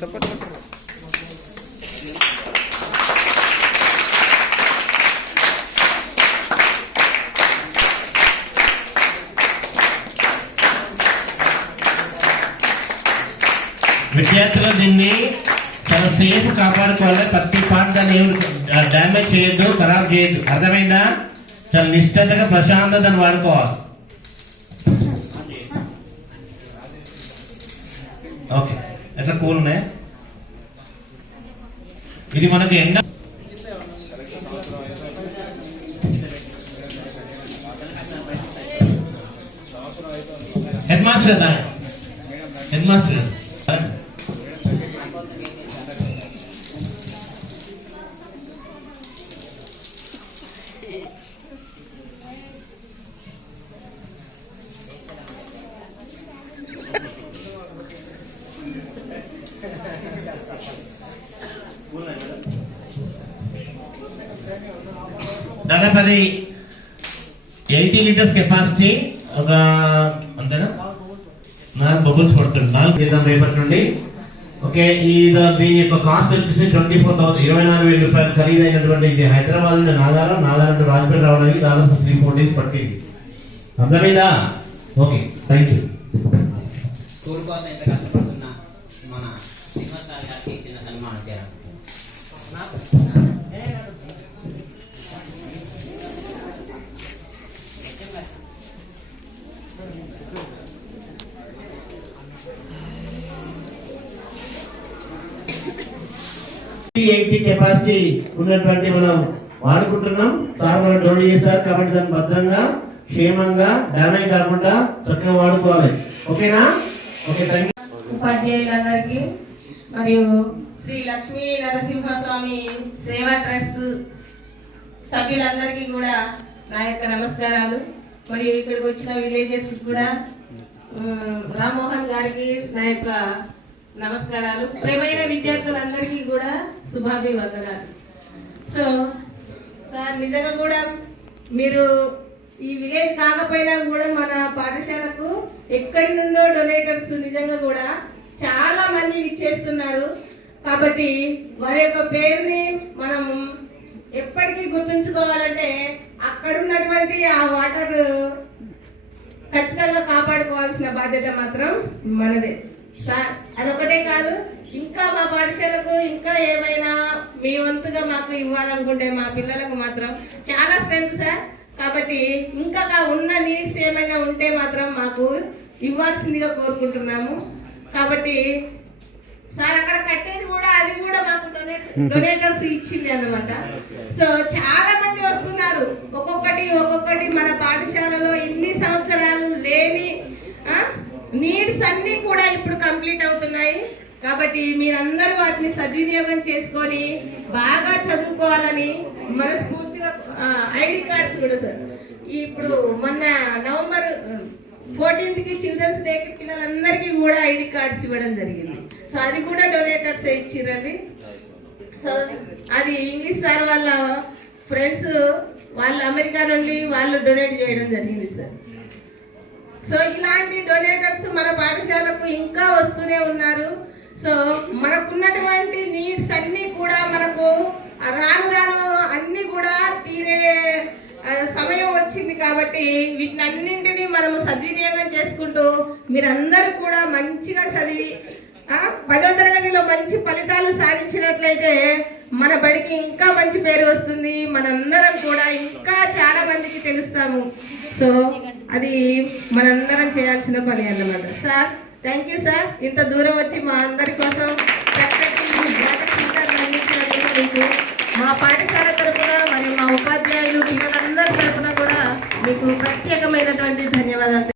చెప్పండి విద్యార్థులు దీన్ని చాలా సేఫ్ కాపాడుకోవాలి. ప్రతి పార్ట్ దాన్ని ఏమి డ్యామేజ్ చేయొద్దు ఖరాబ్ చేయొద్దు. అర్థమైందా? చాలా నిష్ఠతగా ప్రశాంతతను వాడుకోవాలి. ఓకే. ఎట్లా కూల్ ఉన్నాయి ఇది మనకి ఎండ హెడ్ మాస్టర్ కదా హెడ్ మాస్టర్ దాదాపు అది ఎయిటీ లీటర్స్ కెపాసిటీ ఒక అంతేనా? నాలుగు బబుల్స్ పడుతుంది. నాలుగు చేద్దాం రేపటి నుండి. ఓకే ఈ దీని యొక్క కాస్ట్ వచ్చేసి ట్వంటీ ఫోర్ థౌసండ్ ఇరవై నాలుగు వేల రూపాయలు ఖరీదైనటువంటి ఇది హైదరాబాద్ నుండి నాగారం నాగారం నుండి రాజపేట రావడానికి దాదాపు త్రీ ఫోర్ డేస్ పట్టింది. అర్థమైందా? ఓకే థ్యాంక్ యూ స్కూల్ కోసం ఎంత కష్టపడుతున్నా మన శ్రీనివాస్ సార్ గారికి చిన్న సన్మానం చేయాలి. ఎయిటీ కెపాసిటీ ఉన్నటువంటి మనం వాడుకుంటున్నాం. సార్ మనం డోన్ చేశారు కాబట్టి దాన్ని భద్రంగా క్షేమంగా డ్యామేజ్ కాకుండా చక్కగా వాడుకోవాలి. ఓకేనా? ఓకే థ్యాంక్ ఉపాధ్యాయులందరికీ మరియు శ్రీ లక్ష్మీ నరసింహస్వామి సేవా ట్రస్ట్ సభ్యులందరికీ కూడా నా యొక్క నమస్కారాలు. మరియు ఇక్కడికి వచ్చిన విలేజెస్ కూడా రామ్మోహన్ గారికి నా యొక్క నమస్కారాలు. ప్రేమైన విద్యార్థులందరికీ కూడా శుభాభివందనాలు. సో సార్ నిజంగా కూడా మీరు ఈ విలేజ్ కాకపోయినా కూడా మన పాఠశాలకు ఎక్కడి నుండో డొనేటర్స్ నిజంగా కూడా చాలా మంది ఇచ్చేస్తున్నారు. కాబట్టి వారి యొక్క పేరుని మనం ఎప్పటికీ గుర్తుంచుకోవాలంటే అక్కడ ఉన్నటువంటి ఆ వాటర్ ఖచ్చితంగా కాపాడుకోవాల్సిన బాధ్యత మాత్రం మనదే. సార్ అదొకటే కాదు ఇంకా మా పాఠశాలకు ఇంకా ఏమైనా మీ వంతుగా మాకు ఇవ్వాలనుకుంటే మా పిల్లలకు మాత్రం చాలా స్ట్రెంత్ సార్. కాబట్టి ఇంకా ఉన్న నీడ్స్ ఏమైనా ఉంటే మాత్రం మాకు ఇవ్వాల్సిందిగా కోరుకుంటున్నాము. కాబట్టి సార్ అక్కడ కట్టేది కూడా అది కూడా మాకు డొనేట్ డొనేటర్స్ ఇచ్చింది అన్నమాట. సో చాలా మంది వస్తున్నారు. ఒక్కొక్కటి ఒక్కొక్కటి మన పాఠశాలలో ఇన్ని సంవత్సరాలు లేని నీడ్స్ అన్ని కూడా ఇప్పుడు కంప్లీట్ అవుతున్నాయి. కాబట్టి మీరందరూ వాటిని సద్వినియోగం చేసుకొని బాగా చదువుకోవాలని మనస్ఫూర్తిగా ఐడి కార్డ్స్ కూడా సార్. ఇప్పుడు మొన్న నవంబర్ ఫోర్టీన్త్కి చిల్డ్రన్స్ డేకి పిల్లలందరికీ కూడా ఐడి కార్డ్స్ ఇవ్వడం జరిగింది. సో అది కూడా డొనేటర్స్ ఇచ్చిరండి సో అది ఇంగ్లీష్ సార్ వాళ్ళ ఫ్రెండ్స్ వాళ్ళు అమెరికా నుండి వాళ్ళు డొనేట్ చేయడం జరిగింది సార్. సో ఇలాంటి డొనేటర్స్ మన పాఠశాలకు ఇంకా వస్తూనే ఉన్నారు. సో మనకున్నటువంటి నీడ్స్ అన్నీ కూడా మనకు రాను రాను అన్నీ కూడా తీరే సమయం వచ్చింది కాబట్టి వీటినన్నింటినీ మనము సద్వినియోగం చేసుకుంటూ మీరందరూ కూడా మంచిగా చదివి పదో తరగతిలో మంచి ఫలితాలు సాధించినట్లయితే మన బడికి ఇంకా మంచి పేరు వస్తుంది. మనందరం కూడా ఇంకా చాలా మందికి తెలుస్తాము. సో అది మనందరం చేయాల్సిన పని అన్నమాట. సార్ థ్యాంక్ యూ సార్ ఇంత దూరం వచ్చి మా అందరి కోసం మీకు మా పాఠశాల తరఫున మరియు మా ఉపాధ్యాయులు పిల్లలందరి తరఫున కూడా మీకు ప్రత్యేకమైనటువంటి ధన్యవాదాలు.